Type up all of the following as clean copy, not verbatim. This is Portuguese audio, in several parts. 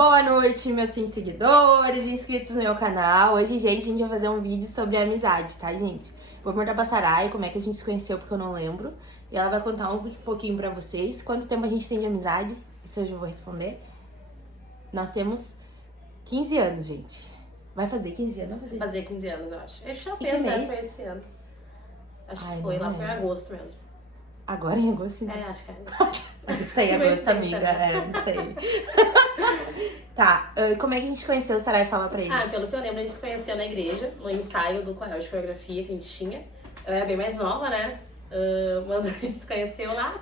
Boa noite, meus 5 seguidores, inscritos no meu canal. Hoje, gente, a gente vai fazer um vídeo sobre amizade, tá, gente? Vou perguntar pra Sarai como é que a gente se conheceu, porque eu não lembro. E ela vai contar um pouquinho pra vocês. Quanto tempo a gente tem de amizade? Isso hoje eu vou responder. Nós temos 15 anos, gente. Vai fazer 15 anos? Vai fazer 15 anos, eu acho. A gente já que fez, né? mês? Foi esse ano. Acho Ai, que foi não lá, foi em lembro. agosto mesmo. Agora em agosto, então? É, acho que é agosto. A gente tá em agosto, amiga. Não sei. Tá, como é que a gente conheceu? Sarai, fala pra eles. Pelo que eu lembro, a gente se conheceu na igreja, no ensaio do coral de coreografia que a gente tinha. Eu era bem mais nova, né? Mas a gente se conheceu lá.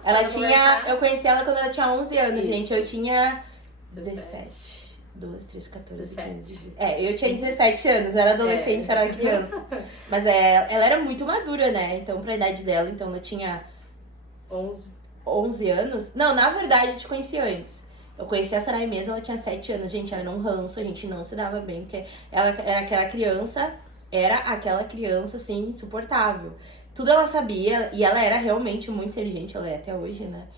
Eu conheci ela quando ela tinha 11 anos, Isso. gente. Eu tinha 17. 12, 13, 14, 15. Eu tinha 17 anos, eu era adolescente, era criança. Mas ela era muito madura, né? Então, pra idade dela, então ela tinha 11 anos. Não, na verdade, eu te conheci antes. Eu conheci a Sarai mesmo, ela tinha 7 anos, gente, era num ranço, a gente não se dava bem, porque ela era aquela criança, assim, insuportável. Tudo ela sabia, e ela era realmente muito inteligente, ela é até hoje, né?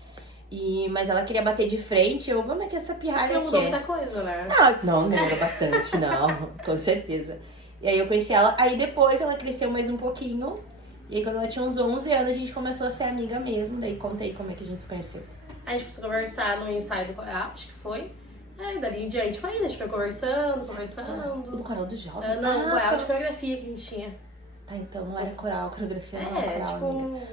Mas ela queria bater de frente, como é que essa pirralha não quer? mudou muita coisa, né? Não mudou bastante, não, com certeza. E aí eu conheci ela, aí depois ela cresceu mais um pouquinho, e aí quando ela tinha uns 11 anos a gente começou a ser amiga mesmo, daí contei como é que a gente se conheceu. A gente começou a conversar no ensaio do coral, acho que foi. E dali em diante foi, a gente foi conversando. Do coral do jovem? Não, coral de coreografia que a gente tinha. Tá, então não era coral, coreografia não era coral, tipo... amiga.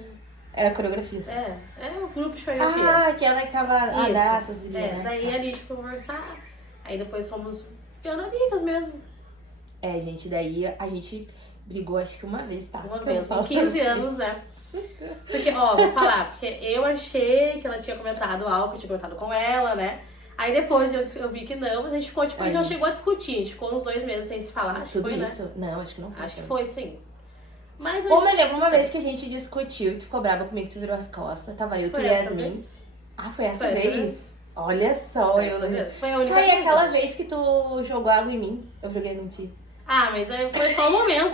Era coreografia, sim. Era um grupo de coreografia. Aquela que tava a dar essas vidas, né? Daí ali a gente foi conversar, aí depois fomos ficando amigas mesmo. Gente, daí a gente brigou acho que uma vez, tá? Uma vez, com 15 anos, né? Porque, vou falar, porque eu achei que ela tinha comentado algo, que eu tinha comentado com ela, né? Aí depois eu vi que não, mas a gente ficou, a gente não chegou a discutir, a gente ficou uns 2 meses sem se falar, acho que foi, isso? né? Não, acho que não foi. Acho que foi, sim. Mas eu lembro uma vez que a gente discutiu, tu ficou brava comigo, tu virou as costas, tava eu, tu e Yasmin. Foi essa vez? Olha só, Foi a única vez. E aquela vez que tu jogou água em mim, eu joguei em ti. Mas foi só um momento.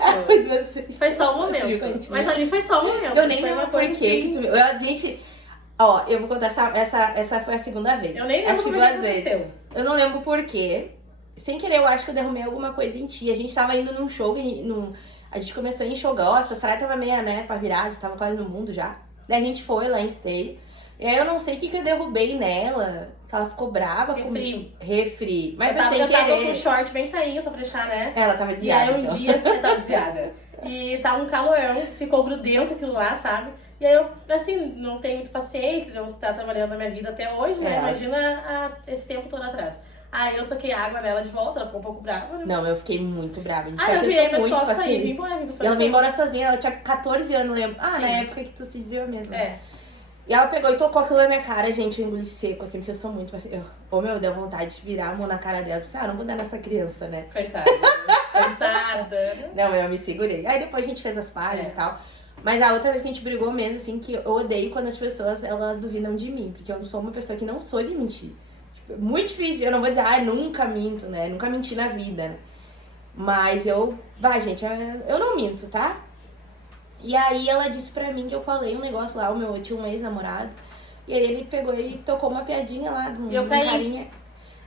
Foi só um momento. Mas ali foi só um momento. Eu nem lembro por que tu... Gente, eu vou contar essa foi a segunda vez. Eu nem lembro acho que como 2 vezes. Eu não lembro por quê. Sem querer, eu acho que eu derrumei alguma coisa em ti. A gente tava indo num show, a gente começou em show gospel, a Sarai tava meio, né, pra virar, já tava quase no mundo já. Daí a gente foi lá em Esteio. E aí eu não sei o que eu derrubei nela, que ela ficou brava comigo. Refri. Mas eu tava com um short bem cainho, só pra deixar, né? Ela tava desviada. E aí dia você tava desviada. E tava um calorão, ficou grudento aquilo lá, sabe? E aí eu, assim, não tenho muita paciência, eu estar trabalhando na minha vida até hoje, né? Imagina esse tempo todo atrás. Aí eu toquei água nela de volta, ela ficou um pouco brava. Né? Não, eu fiquei muito brava. Eu virei minhas costas aí, vim embora. Ela veio embora sozinha, ela tinha 14 anos, lembro. Na época que tu se desviou mesmo. E ela pegou e tocou aquilo na minha cara, gente, eu engoli seco, assim, porque eu sou muito assim. Deu vontade de virar a mão na cara dela. Eu pensei, não vou dar nessa criança, né? Coitada. Coitada. Não, eu me segurei. Aí depois a gente fez as pazes e tal. Mas a outra vez que a gente brigou mesmo, assim, que eu odeio quando as pessoas, elas duvidam de mim. Porque eu não sou uma pessoa que não sou de mentir. Muito difícil, eu não vou dizer, nunca minto, né? Nunca menti na vida, né? Mas gente, eu não minto, tá? E aí ela disse pra mim que eu falei um negócio lá, eu tinha um ex-namorado, e aí ele pegou e tocou uma piadinha lá de um carinha.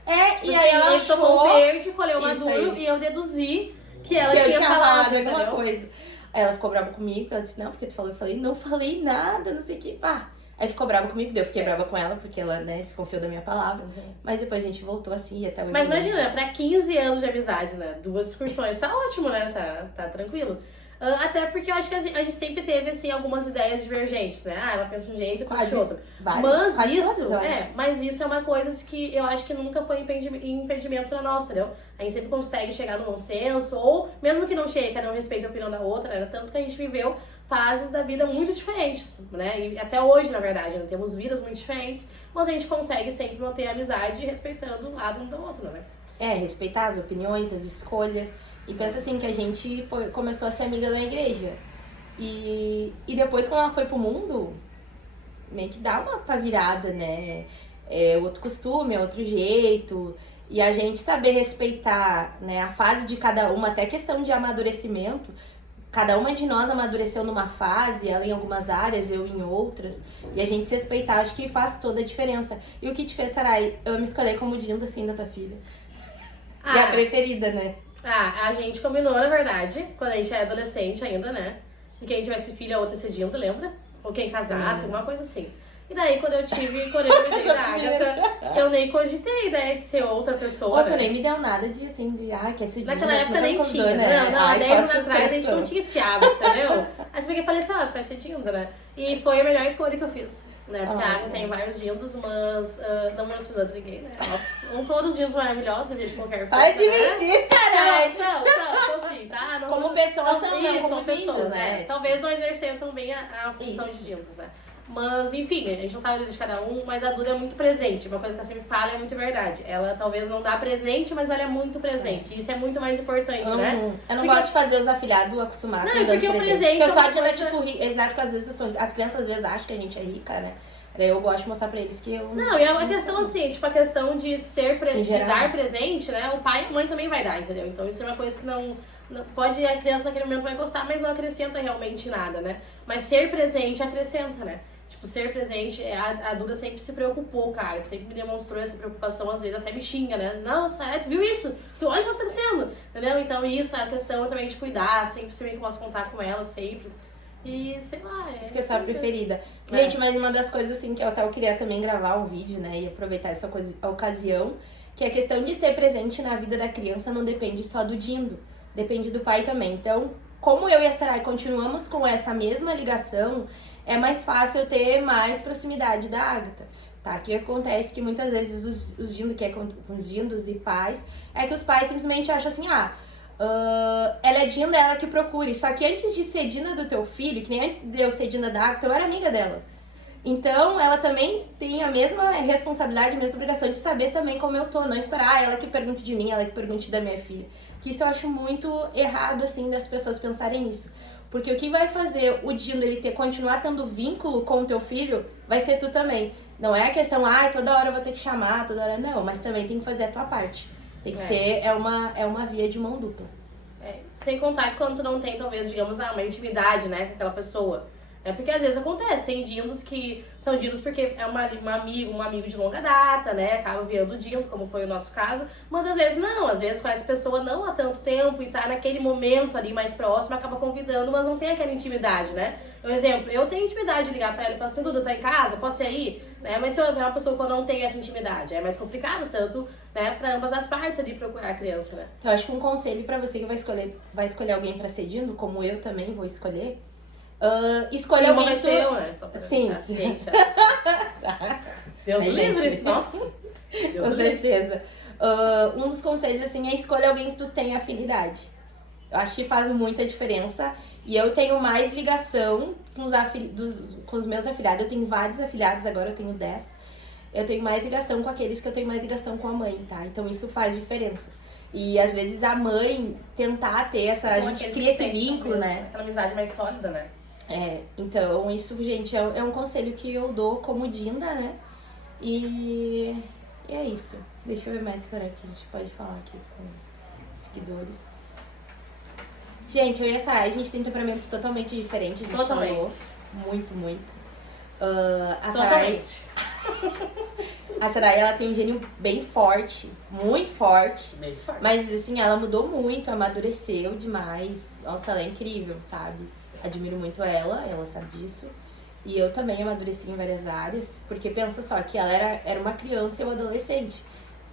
E aí ela ele tocou um verde, colheu maduro, e eu deduzi que ela tinha falado alguma coisa. Aí ela ficou brava comigo, ela disse, não, porque tu falou, eu falei, não falei nada, não sei o que, pá. Aí ficou brava comigo, eu fiquei brava com ela, porque ela, né, desconfiou da minha palavra. Mas depois a gente voltou assim, e até hoje. Mas imagina, pra 15 anos de amizade, né, 2 excursões, tá ótimo, né, tá tranquilo. Até porque eu acho que a gente sempre teve, assim, algumas ideias divergentes, né? Ela pensa um jeito, eu penso de outro. Mas isso é uma coisa que eu acho que nunca foi impedimento pra nossa, entendeu? A gente sempre consegue chegar no bom senso, ou mesmo que não chegue, cada um respeita a opinião da outra, né? Tanto que a gente viveu fases da vida muito diferentes, né? E até hoje, na verdade, né? Temos vidas muito diferentes, mas a gente consegue sempre manter a amizade respeitando um lado um do outro, né? Respeitar as opiniões, as escolhas. E pensa assim, que a gente começou a ser amiga da igreja. E depois, quando ela foi pro mundo, meio que dá uma virada, né? É outro costume, é outro jeito. E a gente saber respeitar, né, a fase de cada uma, até questão de amadurecimento. cada uma de nós amadureceu numa fase, ela em algumas áreas, eu em outras. E a gente se respeitar, acho que faz toda a diferença. E o que te fez, Sarai, eu me escolhi como Dinda, assim, da tua filha? E a preferida, né? A gente combinou, na verdade, quando a gente era adolescente ainda, né? E quem tivesse filho, a outra ser Dinda, lembra? Ou quem casasse, alguma coisa assim. E daí, quando eu engravidei da Agatha, eu nem cogitei a ideia de ser outra pessoa. Tu nem me deu nada de, assim, de, quer ser Dinda. Naquela época nem tinha, né? Não, há 10 anos atrás a gente não tinha esse hábito, entendeu? Aí eu falei assim, tu vai ser Dinda, né? E foi a melhor escolha que eu fiz, né? Porque a Agatha tem vários Dindos, mas não menosprezando ninguém, né? Não todos os Dindos maravilhosos, em vez de qualquer coisa. Para de mentir, cara! São sim, tá? Não, como pessoas são, não como pessoas, né? Talvez não exercendo tão bem a função de Dindos, né? Mas, enfim, a gente não sabe a vida de cada um, mas a Duda é muito presente. Uma coisa que a sempre fala é muito verdade. Ela talvez não dá presente, mas ela é muito presente. E isso é muito mais importante, né? Eu não gosto de fazer os afilhados acostumar com dando presente. Porque eu sou a Dinda, tipo, eles acham que às vezes as crianças às vezes acham que a gente é rica, né? Eu gosto de mostrar pra eles que eu... Não, e é uma questão assim, tipo, a questão de dar presente, né? O pai e a mãe também vai dar, entendeu? Então isso é uma coisa que não pode, a criança naquele momento vai gostar, mas não acrescenta realmente nada, né? Mas ser presente acrescenta, né? Tipo, ser presente, a Duda sempre se preocupou, cara, sempre me demonstrou essa preocupação, às vezes até me xinga, né? Nossa, tu viu isso? Tu olha o que tá acontecendo, entendeu? Então isso é a questão também de cuidar, sempre que eu posso contar com ela, sempre. E, sei lá, Isso que é a preferida. Gente, mas uma das coisas, assim, que eu queria também gravar um vídeo, né, e aproveitar essa ocasião, que a questão de ser presente na vida da criança não depende só do Dindo, depende do pai também. Então, como eu e a Sarai continuamos com essa mesma ligação, é mais fácil eu ter mais proximidade da Agatha, tá? Que acontece que muitas vezes os Dindos, que é com os Dindos e pais, é que os pais simplesmente acham assim, ela é Dinda, ela que procure. Só que antes de ser Dinda do teu filho, que nem antes de eu ser Dinda da Agatha, eu era amiga dela. Então, ela também tem a mesma responsabilidade, a mesma obrigação de saber também como eu tô. Não esperar ela que pergunte de mim, ela que pergunte da minha filha. Que isso eu acho muito errado, assim, das pessoas pensarem nisso. Porque o que vai fazer o Dindo ele continuar tendo vínculo com o teu filho, vai ser tu também. Não é a questão, toda hora eu vou ter que chamar, toda hora... Não, mas também tem que fazer a tua parte. Tem que ser, é uma via de mão dupla. Sem contar que quando tu não tem, talvez, digamos, uma intimidade, né, com aquela pessoa. Porque às vezes acontece, tem Dindos que são Dindos porque é um amigo de longa data, né, acaba virando o Dindo, como foi o nosso caso, mas às vezes não, às vezes conhece pessoa não há tanto tempo e tá naquele momento ali mais próximo, acaba convidando, mas não tem aquela intimidade, né. Por exemplo, eu tenho intimidade de ligar pra ela e falar assim, Duda, tá em casa? Posso ir aí? Né? Mas se é uma pessoa que não tem essa intimidade, é mais complicado, tanto, né, pra ambas as partes ali procurar a criança, né. Então, eu acho que um conselho pra você que vai escolher alguém pra ser Dindo, como eu também vou escolher, escolha alguém... Sim. Deus livre. Nossa. Com certeza. Um dos conselhos, assim, é escolher alguém que tu tenha afinidade. Eu acho que faz muita diferença. E eu tenho mais ligação com os meus afilhados. Eu tenho vários afilhados, agora eu tenho 10. Eu tenho mais ligação com aqueles que eu tenho mais ligação com a mãe, tá? Então isso faz diferença. E às vezes a mãe tentar ter a gente cria esse vínculo, né? Aquela amizade mais sólida, né? Então isso, gente, é um conselho que eu dou como Dinda, né? E é isso. Deixa eu ver mais, será que a gente pode falar aqui com seguidores. Gente, eu e a Sarai, a gente tem temperamento totalmente diferente. A gente falou muito, muito. A Sarai, ela tem um gênio bem forte, muito forte. Bem forte. Mas assim, ela mudou muito, amadureceu demais. Nossa, ela é incrível, sabe? Admiro muito ela sabe disso. E eu também amadureci em várias áreas, porque pensa só, que ela era uma criança e eu adolescente.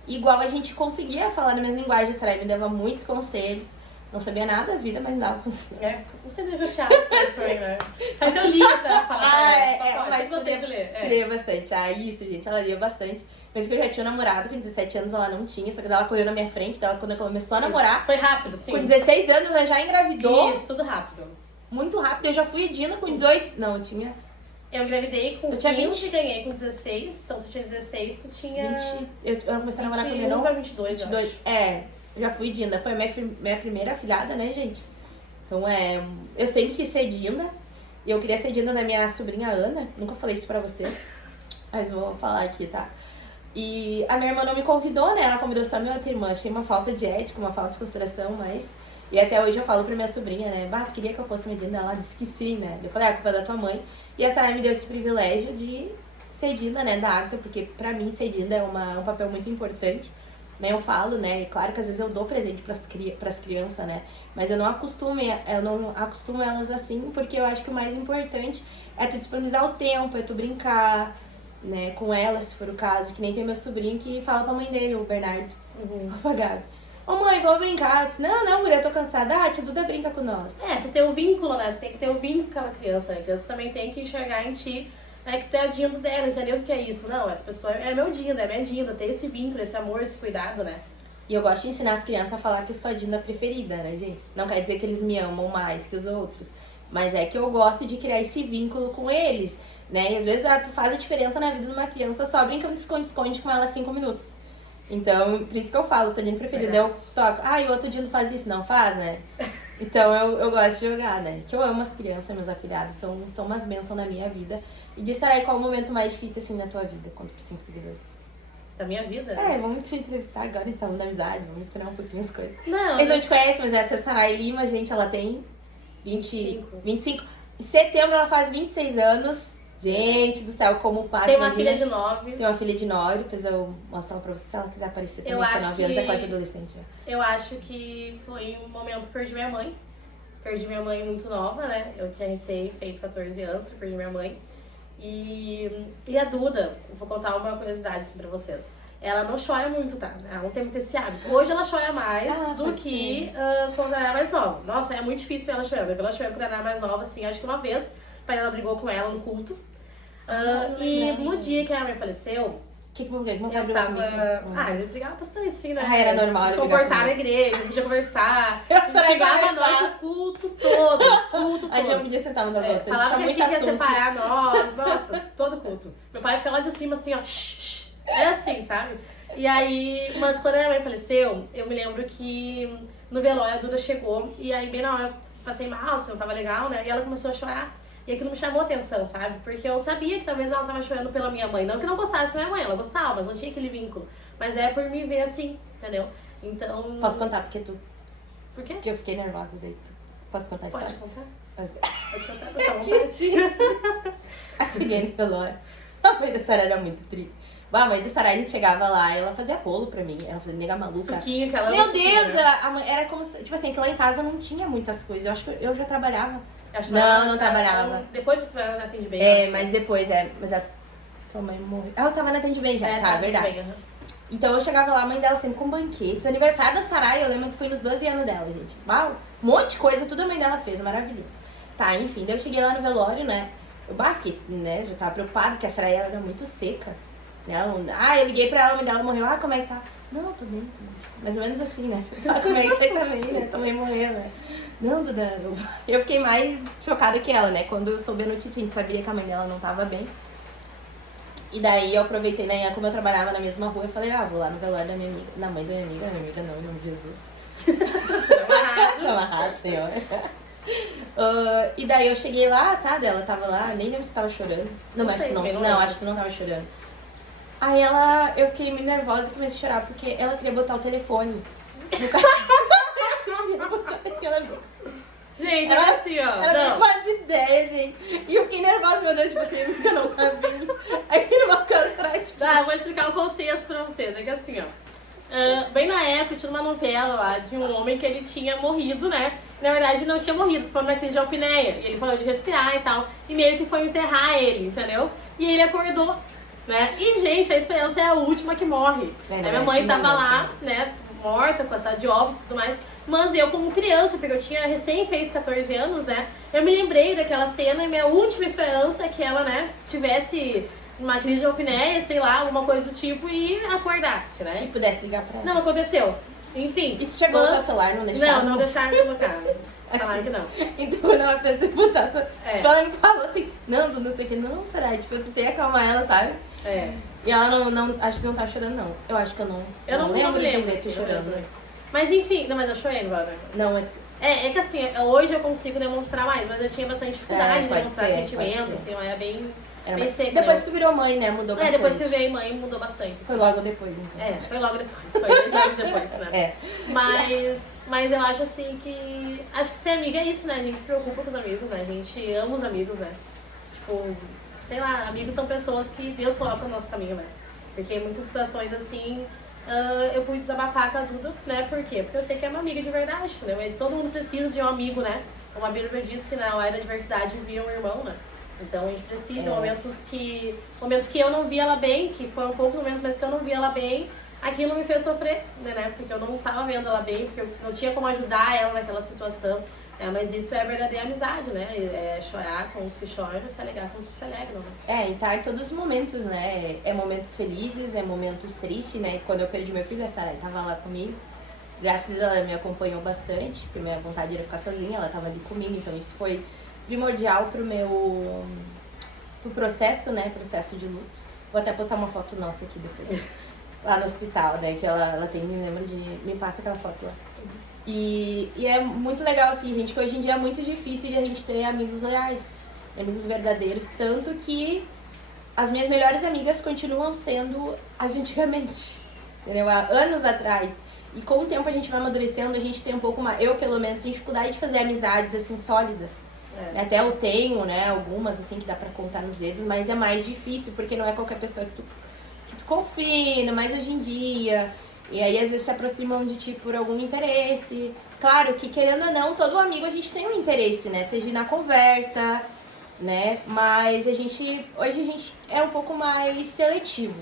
Igual a gente conseguia falar na mesma linguagem, a Sarai me dava muitos conselhos. Não sabia nada da vida, mas dava conselho. Você deve chatear as coisas também, né? Só que eu lia pra falar. Mas gostei de ler. Lia bastante. Isso, gente, ela lia bastante. Mas que eu já tinha um namorado, com 17 anos ela não tinha, só que ela correu na minha frente, quando ela começou a namorar. Foi rápido, sim. Com 16 anos ela já engravidou. Isso, tudo rápido. Muito rápido. Eu já fui Edina com 18. Não, eu tinha... Eu engravidei com 20 e ganhei com 16. Então, se eu tinha 16, tu tinha... 20. Eu comecei a namorar com ele, não? 22, 22. Já fui Dinda. Foi a minha primeira afilhada, né, gente? Então, eu sempre quis ser Dinda. E eu queria ser Dinda da minha sobrinha Ana. Nunca falei isso pra vocês. Mas vou falar aqui, tá? E a minha irmã não me convidou, né? Ela convidou só minha outra irmã. Achei uma falta de ética, uma falta de consideração, mas... E até hoje eu falo pra minha sobrinha, né? Tu queria que eu fosse Medina? Ela disse que sim, né? Eu falei, a culpa é da tua mãe. E a Sarai me deu esse privilégio de ser Dinda, né, da Agatha, porque pra mim ser Dinda é um papel muito importante. Né, eu falo, né, e claro que às vezes eu dou presente pras crianças, né, mas eu não acostumo elas assim, porque eu acho que o mais importante é tu disponibilizar o tempo, é tu brincar, né, com elas, se for o caso, que nem tem meu sobrinho que fala pra mãe dele, o Bernardo, apagado. Ô mãe, vamos brincar. Eu disse, não, mulher, eu tô cansada. A tia Duda brinca com nós. Tu tem o vínculo, né, tu tem que ter o vínculo com aquela criança, né, a criança também tem que enxergar em ti, né, que tu é o Dindo dela, entendeu o que é isso? Não, essa pessoa é meu Dindo, é minha Dinda, ter esse vínculo, esse amor, esse cuidado, né? E eu gosto de ensinar as crianças a falar que eu sou a Dinda preferida, né, gente? Não quer dizer que eles me amam mais que os outros, mas é que eu gosto de criar esse vínculo com eles, né? E às vezes tu faz a diferença na vida de uma criança só brincando de esconde-esconde com ela 5 minutos. Então, por isso que eu falo, sou a Dinda preferida. Eu toco, e o outro Dindo faz isso, não faz, né? Então eu gosto de jogar, né? Que eu amo as crianças, meus afilhados, são umas bênçãos na minha vida. E diz, Sarai, qual o momento mais difícil, assim, na tua vida, quanto por 5 seguidores? Da minha vida? Vamos te entrevistar agora, a gente tá falando da amizade, vamos misturar um pouquinho as coisas. Não. Eles não te conhecem, mas essa é a Sarai Lima, gente, ela tem 25. Em setembro ela faz 26 anos. Gente do céu, como passa. Tem uma filha de 9. Tem uma filha de 9, depois eu mostro ela pra você, se ela quiser aparecer também, com 9 anos, é quase adolescente já. Eu acho que foi um momento que eu perdi minha mãe. Perdi minha mãe muito nova, né? Eu tinha feito 14 anos que eu perdi minha mãe. E a Duda, vou contar uma curiosidade assim pra vocês. Ela não chora muito, tá? Ela não tem muito esse hábito. Hoje ela chora mais do que quando ela era mais nova. Nossa, é muito difícil ver ela chorando. Eu vi ela chorando quando ela era mais nova, assim, acho que uma vez. O pai dela brigou com ela no culto. E no dia que a minha mãe faleceu, eu tava... ele brigava bastante, sim, né? Era normal. Se comportar na igreja, não podia conversar. Chegava a nós o culto todo. A gente não podia sentar uma das outras. Falava que ia separar nós. Nossa, todo culto. Meu pai ficava lá de cima assim, ó. É assim, sabe? E aí, mas quando a minha mãe faleceu, eu me lembro que no velório a Duda chegou. E aí, bem na hora, passei mal, assim, não tava legal, né? E ela começou a chorar. E aquilo me chamou a atenção, sabe? Porque eu sabia que talvez ela tava chorando pela minha mãe. Não que não gostasse da minha mãe, ela gostava, mas não tinha aquele vínculo. Mas é por me ver assim, entendeu? Então... Posso contar porque tu... Por quê? Porque eu fiquei nervosa daí. Posso contar a história? Pode contar? Pode contar, eu tô vontade. Cheguei no velório. A mãe da Sarai era muito tri. A mãe da Sarai, a gente chegava lá e ela fazia bolo pra mim. Ela fazia nega maluca. Suquinho que ela Meu Deus, né? A mãe era como se... Tipo assim, que lá em casa não tinha muitas coisas. Eu acho que eu já trabalhava. Não trabalhava. Depois que você trabalhava na Atende Bem. Mas depois, mas a tua mãe morreu. Eu tava na Atende Bem já, tá, verdade. Bem, Então eu chegava lá, a mãe dela sempre com banquetes. O aniversário da Sarai, eu lembro que foi nos 12 anos dela, gente. Uau, um monte de coisa, tudo a mãe dela fez, maravilhoso. Tá, enfim, daí eu cheguei lá no velório, né? Eu barquei, né? Já tava preocupada, porque a Sarai era muito seca. Eu liguei pra ela, a mãe dela morreu. Como é que tá? Não, tô bem. Mais ou menos assim, né? Como é que tá também, né? Tua mãe morreu, né? Não, Duda, eu fiquei mais chocada que ela, né? Quando eu soube a notícia, a gente sabia que a mãe dela não tava bem. E daí eu aproveitei, né? Como eu trabalhava na mesma rua, eu falei, vou lá no velório da minha amiga, da mãe da minha amiga não, em nome de Jesus. Amarrado, senhor. E daí eu cheguei lá, tá? Ela tava lá, nem lembro se tava chorando. Não, acho que tu não tava chorando. Aí eu fiquei muito nervosa e comecei a chorar, porque ela queria botar o telefone no carro. Gente, ela assim, ó. Ela não faz ideia, gente. E eu fiquei nervosa, meu Deus, tipo assim, porque eu não sabia. Aí ele bateu atrás. Tá, eu vou explicar o contexto pra vocês. É que assim, ó. Bem na época, tinha uma novela lá de um homem que ele tinha morrido, né? Na verdade, não tinha morrido, foi uma crise de apneia. E ele parou de respirar e tal. E meio que foi enterrar ele, entendeu? E ele acordou, né? E, gente, a esperança é a última que morre. Aí minha mãe tava lá, né? Morta, com essa de óbito e tudo mais. Mas eu, como criança, porque eu tinha recém feito 14 anos, né? Eu me lembrei daquela cena e minha última esperança é que ela, né, tivesse uma crise de apneia, sei lá, alguma coisa do tipo, e acordasse, né? E pudesse ligar pra ela. Não, aconteceu. Enfim. E tu chegou no teu celular, não deixaram? Não deixaram eu colocar. Falaram que não. Então quando ela pensou em botar, tipo, ela me falou assim, não sei o que, não, será? Tipo, eu tentei acalmar ela, sabe? E ela não, acho que não tá chorando, não. Eu acho que eu não lembro de ver se chorando. Mas enfim, não, mas eu chorei agora. Não, mas... É que assim, hoje eu consigo demonstrar mais, mas eu tinha bastante dificuldade de demonstrar sentimentos, assim, eu era bem Depois que tu virou mãe, né? Mudou bastante. Depois que eu virei mãe, mudou bastante. Assim. Foi logo depois, então. Foi logo depois. Foi 2 anos depois, né? Mas eu acho assim que... Acho que ser amiga é isso, né? A gente se preocupa com os amigos, né? A gente ama os amigos, né? Tipo, sei lá, amigos são pessoas que Deus coloca no nosso caminho, né? Porque em muitas situações, assim... eu pude desabafar com a Duda, né? Por quê? Porque eu sei que é uma amiga de verdade, entendeu? E todo mundo precisa de um amigo, né? Como a Bíblia diz que na hora da adversidade via um irmão, né? Então a gente precisa, momentos que eu não via ela bem, que foi um pouco momentos, mas que eu não via ela bem, aquilo me fez sofrer, né? Porque eu não estava vendo ela bem, porque eu não tinha como ajudar ela naquela situação. Mas isso é a verdadeira amizade, né? É chorar com os que choram e se alegrar com os que se alegram, né? E tá em todos os momentos, né? É momentos felizes, é momentos tristes, né? Quando eu perdi meu filho, a Sarai tava lá comigo. Graças a Deus ela me acompanhou bastante, porque minha vontade era ficar sozinha, ela tava ali comigo, então isso foi primordial pro processo, né? Processo de luto. Vou até postar uma foto nossa aqui depois. Lá no hospital, né? Que ela tem, me lembra de... Me passa aquela foto lá. E é muito legal, assim, gente, que hoje em dia é muito difícil de a gente ter amigos leais, amigos verdadeiros, tanto que as minhas melhores amigas continuam sendo as de antigamente, entendeu? Há anos atrás. E com o tempo a gente vai amadurecendo, a gente tem um pouco mais, eu pelo menos, tenho dificuldade de fazer amizades, assim, sólidas. Até eu tenho, né, algumas, assim, que dá pra contar nos dedos, mas é mais difícil, porque não é qualquer pessoa que tu confia, ainda mais hoje em dia. E aí, às vezes, se aproximam de ti por algum interesse. Claro que, querendo ou não, todo amigo a gente tem um interesse, né? Seja na conversa, né? Mas hoje a gente é um pouco mais seletivo.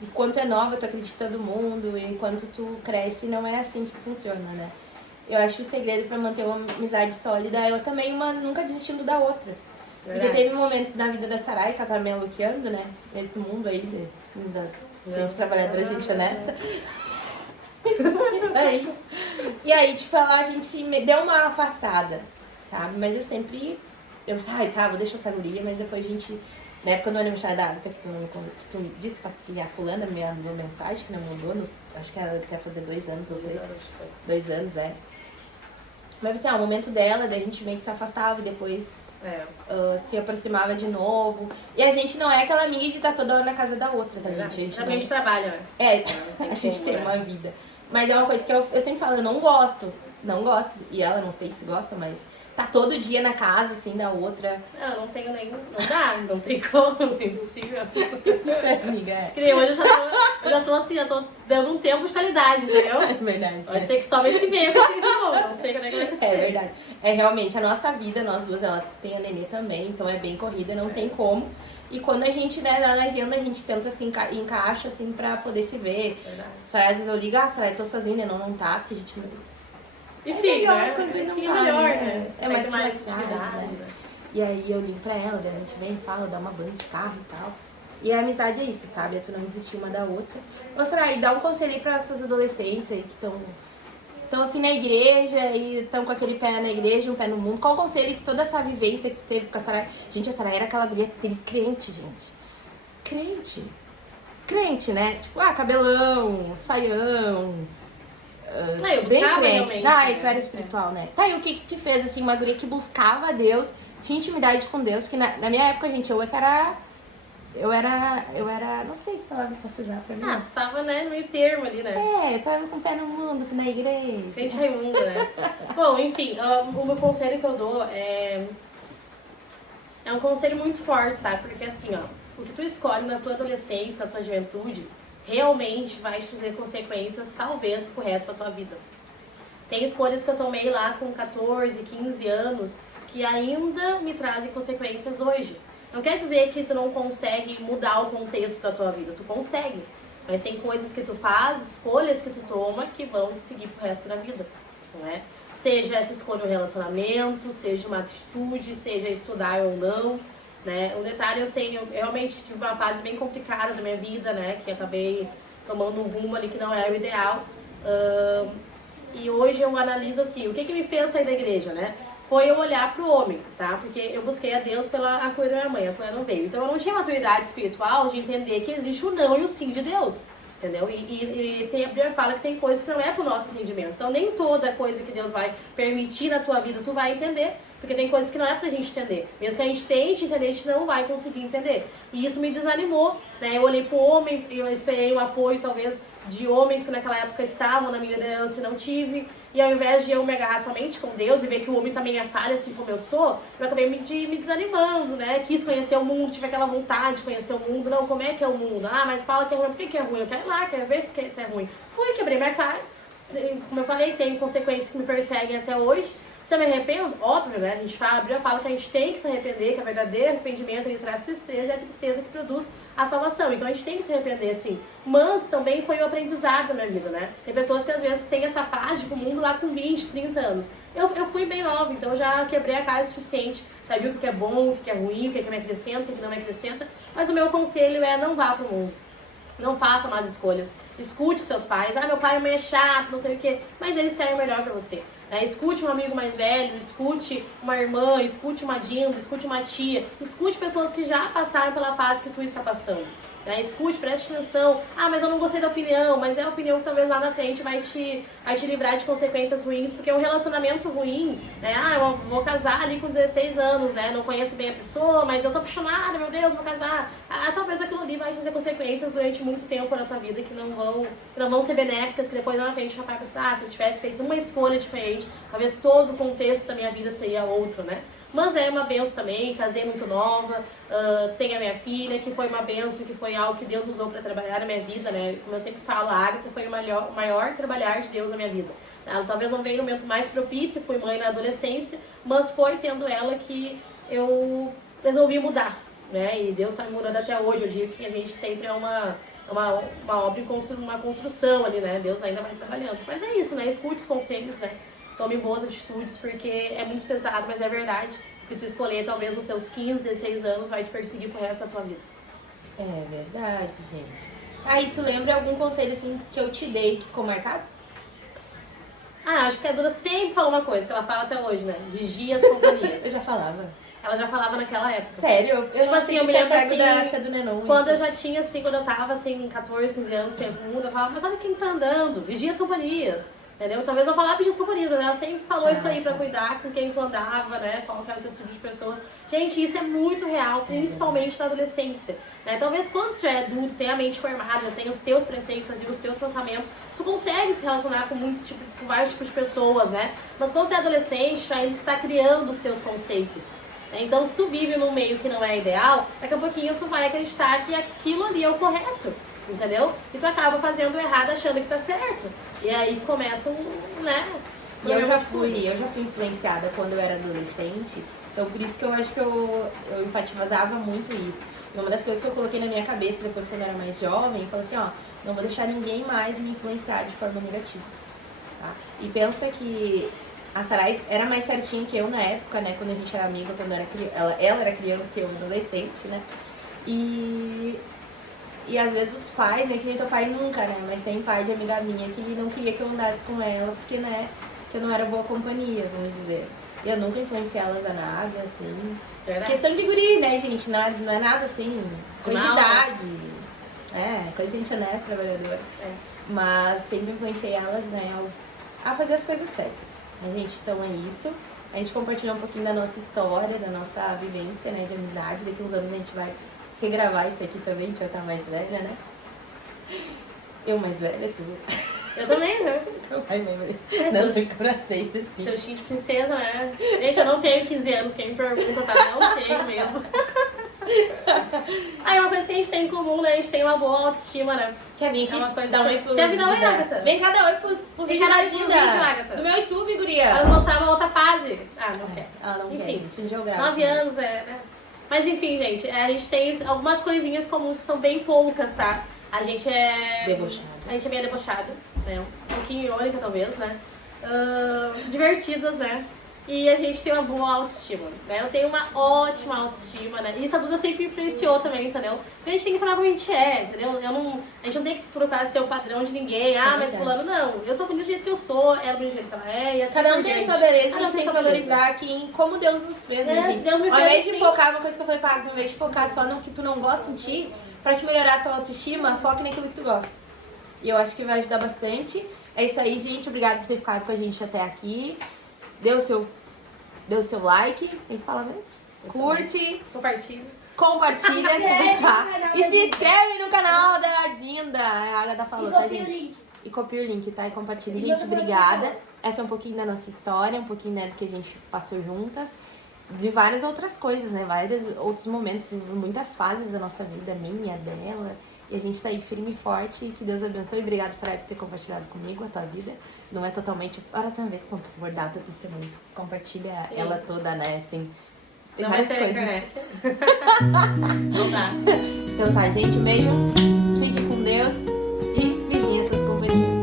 Enquanto é nova, tu acredita em todo mundo. E enquanto tu cresce, não é assim que funciona, né? Eu acho que o segredo pra manter uma amizade sólida é eu também nunca desistindo da outra. Verdade. Porque teve momentos na vida da Sarai, que ela tá me aloqueando, né? Nesse mundo aí das gente trabalhadora, gente honesta. E aí, tipo, a gente deu uma afastada, sabe? Mas eu sempre... Eu disse, tá, vou deixar essa guria, mas depois a gente... Na época do aniversário da Arita, que tu disse que a fulana me mandou mensagem, que não mandou, acho que ela quer fazer 2 anos ou 3. 2 anos, Mas assim, o momento dela, daí a gente meio que se afastava e depois se aproximava de novo. E a gente não é aquela amiga de estar toda hora na casa da outra, tá, gente? A gente trabalha, né? A gente tem uma vida. Mas é uma coisa que eu sempre falo, eu não gosto. E ela, não sei se gosta, mas tá todo dia na casa, assim, da outra. Não tenho nenhum. Não dá, não tem como, é impossível. Amiga, Que nem hoje eu já tô assim, já tô dando um tempo de qualidade, entendeu? É verdade. Vai ser que só mês que vem eu consigo de novo, não sei quando é que vai acontecer. É verdade. É realmente a nossa vida, nós duas, ela tem a Nenê também, então é bem corrida, não tem como. E quando a gente, né, na agenda, a gente tenta se encaixa, assim, pra poder se ver. Verdade. Só às vezes eu ligo, eu tô sozinha, não tá, porque a gente não... Enfim, melhor, né? quando não Enfim, tá, melhor, né? É mais intimidade, né? E aí eu ligo pra ela, daí a gente vem, fala, dá uma banda de carro e tal. E a amizade é isso, sabe? É tu não desistir uma da outra. Mostrar e dá um conselho aí pra essas adolescentes aí que estão assim na igreja e estão com aquele pé na igreja, um pé no mundo. Qual o conselho, toda essa vivência que tu teve com a Sarai? Gente, a Sarai era aquela guria que teve crente, gente. Crente, né? Tipo, cabelão, saião. Eu bem buscava crente. realmente. Tu era espiritual, né? Tá, e o que te fez, assim, uma guria que buscava a Deus, tinha intimidade com Deus, que na minha época, gente, eu era, não sei que palavra posso usar pra mim. Você tava, né, no meio termo ali, né? Eu tava com o pé no mundo, na igreja. Gente Raimundo, né? Bom, enfim, o meu conselho que eu dou é um conselho muito forte, sabe? Porque assim, o que tu escolhe na tua adolescência, na tua juventude, realmente vai te trazer consequências, talvez, pro resto da tua vida. Tem escolhas que eu tomei lá com 14, 15 anos, que ainda me trazem consequências hoje. Não quer dizer que tu não consegue mudar o contexto da tua vida, tu consegue. Mas tem coisas que tu faz, escolhas que tu toma, que vão te seguir pro resto da vida, não é? Seja essa escolha um relacionamento, seja uma atitude, seja estudar ou não, né? Um detalhe, eu realmente tive uma fase bem complicada da minha vida, né? Que acabei tomando um rumo ali que não era o ideal. E hoje eu analiso assim, o que me fez sair da igreja, né? Foi eu olhar pro homem, tá? Porque eu busquei a Deus pela cura da minha mãe, a cura não veio. Então eu não tinha maturidade espiritual de entender que existe o não e o sim de Deus, entendeu? E a Bíblia fala que tem coisas que não é pro nosso entendimento. Então nem toda coisa que Deus vai permitir na tua vida tu vai entender. Porque tem coisas que não é pra gente entender. Mesmo que a gente tente entender, a gente não vai conseguir entender. E isso me desanimou, né? Eu olhei pro homem e eu esperei o apoio, talvez, de homens que naquela época estavam na minha liderança e não tive. E ao invés de eu me agarrar somente com Deus e ver que o homem também é falha, assim como eu sou, eu acabei me desanimando, né? Quis conhecer o mundo, tive aquela vontade de conhecer o mundo. Não, como é que é o mundo? Ah, mas fala que é ruim. Por que é ruim? Eu quero ir lá, quero ver se é ruim. Fui, quebrei minha cara. Como eu falei, tem consequências que me perseguem até hoje. Se eu me arrependo, óbvio, né? A gente fala, a Bíblia fala que a gente tem que se arrepender, que a verdadeira arrependimento ele traz tristeza e a tristeza que produz a salvação. Então a gente tem que se arrepender, sim. Mas também foi um aprendizado na minha vida, né? Tem pessoas que às vezes têm essa fase de ir pro mundo lá com 20, 30 anos. Eu fui bem nova, então eu já quebrei a cara o suficiente. Já vi o que é bom, o que é ruim, o que me acrescenta, o que não me acrescenta. Mas o meu conselho é não vá pro mundo. Não faça más escolhas. Escute seus pais. Ah, meu pai é meio chato, não sei o quê. Mas eles querem o melhor pra você. Escute um amigo mais velho, escute uma irmã, escute uma dinda, escute uma tia. Escute pessoas que já passaram pela fase que tu está passando. Escute, preste atenção. Ah, mas eu não gostei da opinião. Mas é a opinião que talvez lá na frente vai te livrar de consequências ruins. Porque um relacionamento ruim, ah, eu vou casar ali com 16 anos, né? Não conheço bem a pessoa, mas eu tô apaixonada, meu Deus, vou casar. Talvez aquilo ali vai trazer consequências durante muito tempo na tua vida que não vão ser benéficas, que depois lá na frente vai pensar, se eu tivesse feito uma escolha diferente, talvez todo o contexto da minha vida seria outro, né? Mas é uma benção também, casei muito nova, tenho a minha filha, que foi uma benção, que foi algo que Deus usou para trabalhar na minha vida, né? Como eu sempre falo, a Agatha foi o maior trabalhar de Deus na minha vida. Ela talvez não veio no momento mais propício, fui mãe na adolescência, mas foi tendo ela que eu resolvi mudar, né? E Deus está me mudando até hoje. Eu digo que a gente sempre é uma obra uma construção ali, né? Deus ainda vai trabalhando. Mas é isso, né? Escute os conselhos, né? Tome boas atitudes, porque é muito pesado, mas é verdade. Que tu escolher, talvez, os teus 15, 16 anos vai te perseguir pro resto da tua vida. É verdade, gente. Aí, tu lembra algum conselho, assim, que eu te dei que ficou marcado? Acho que a Duda sempre falou uma coisa, que ela fala até hoje, né? Vigia as companhias. Eu já falava. Ela já falava naquela época. Sério? Tipo assim, eu me lembro assim, do Nenon, quando eu já tinha, assim, quando eu tava, assim, 14, 15 anos, que é mundo, eu falava, mas olha quem tá andando, vigia as companhias. Entendeu? Talvez eu falar pedir as companhias, mas ela sempre falou isso aí pra cuidar com quem tu andava, né? Qual que era o teu tipo de pessoas. Gente, isso é muito real, principalmente na adolescência. Né? Talvez quando tu já é adulto, tem a mente formada, já tem os teus preceitos, os teus pensamentos, tu consegue se relacionar com com vários tipos de pessoas, né? Mas quando tu é adolescente, tu ainda está criando os teus conceitos. Então, se tu vive num meio que não é ideal, daqui a pouquinho tu vai acreditar que aquilo ali é o correto. Entendeu? E tu acaba fazendo errado achando que tá certo. E aí começa né? E eu já fui influenciada quando eu era adolescente. Então por isso que eu acho que eu enfatizava muito isso. E uma das coisas que eu coloquei na minha cabeça depois quando eu era mais jovem, eu falei assim, ó, não vou deixar ninguém mais me influenciar de forma negativa. Tá? E pensa que a Sarai era mais certinha que eu na época, né? Quando a gente era amiga, quando ela era criança e eu adolescente, né? E às vezes os pais, né, que nem teu pai nunca, né, mas tem pai de amiga minha que não queria que eu andasse com ela, porque, né, que eu não era boa companhia, vamos dizer. Eu nunca influenciei elas a nada, assim. Verdade. Questão de guri, né, gente, não é nada assim, coisa de idade. Coisa de gente honesta, trabalhadora. Mas sempre influenciei elas, né, a fazer as coisas certas. Gente, então é isso. A gente compartilhou um pouquinho da nossa história, da nossa vivência, né, de amizade. Daqui uns anos a gente vai regravar isso aqui também, a gente vai estar mais velha, né? Eu mais velha, tu. Eu também, né? Ai, mãe, não fica pra sempre, assim. Seu de princesa, né? Gente, eu não tenho 15 anos, quem me pergunta, tá? Não tenho mesmo. Aí uma coisa que a gente tem em comum, né? A gente tem uma boa autoestima, né? Quer vir aqui? É uma coisa dar um oi pro Quer vir dar um oi, Agatha? Vem cá dar oi pro vídeo da vida. Agatha. Do meu YouTube, guria. Pra mostrar uma outra fase. Não quer. Ela não quer. Enfim, quer. 9 anos, né? Mas enfim, gente, a gente tem algumas coisinhas comuns que são bem poucas, tá? A gente é... debochada. A gente é meio debochada, né? Um pouquinho irônica, talvez, né? Divertidas, né? E a gente tem uma boa autoestima, né? Eu tenho uma ótima autoestima, né? E isso a Duda sempre influenciou também, entendeu? Porque a gente tem que saber como a gente é, entendeu? A gente não tem que procurar ser o padrão de ninguém. Mas fulano, não. Eu sou bonita do jeito que eu sou, ela é bonita do jeito que ela é. E assim cada um tem a sua beleza, a gente tem que valorizar aqui em como Deus nos fez, né, gente? Deus me ao fez invés de assim. focar, uma coisa que eu falei pra Agnes, ao invés de focar só no que tu não gosta em ti, pra te melhorar a tua autoestima, foque naquilo que tu gosta. E eu acho que vai ajudar bastante. É isso aí, gente. Obrigada por ter ficado com a gente até aqui. Dê o seu dê o seu like, tem que falar mesmo? Curte, compartilha se gostar. E se inscreve no canal da Dinda, a Agatha falou, tá, gente? E copia o link, tá? E compartilha. Gente, obrigada. Essa é um pouquinho da nossa história, um pouquinho, né, do que a gente passou juntas. De várias outras coisas, né? Vários outros momentos, muitas fases da nossa vida, minha, dela. E a gente tá aí firme e forte. Que Deus abençoe. Obrigada, Sarai, por ter compartilhado comigo a tua vida. Não é totalmente... A próxima vez que eu for dar o teu testemunho, compartilha ela toda, né? Assim, tem não várias vai ser coisas. internet. Não dá. Então tá, gente. Um beijo. Fiquem com Deus. E beijinho essas companhias.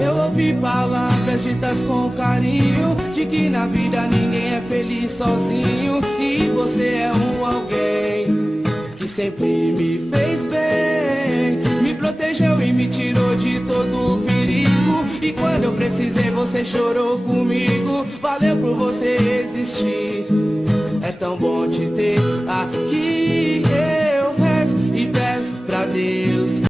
Eu ouvi palavras ditas com carinho, de que na vida ninguém é feliz sozinho. E você é um alguém que sempre me fez bem, me protegeu e me tirou de todo o perigo. E quando eu precisei você chorou comigo. Valeu por você existir, é tão bom te ter aqui. Eu rezo e peço pra Deus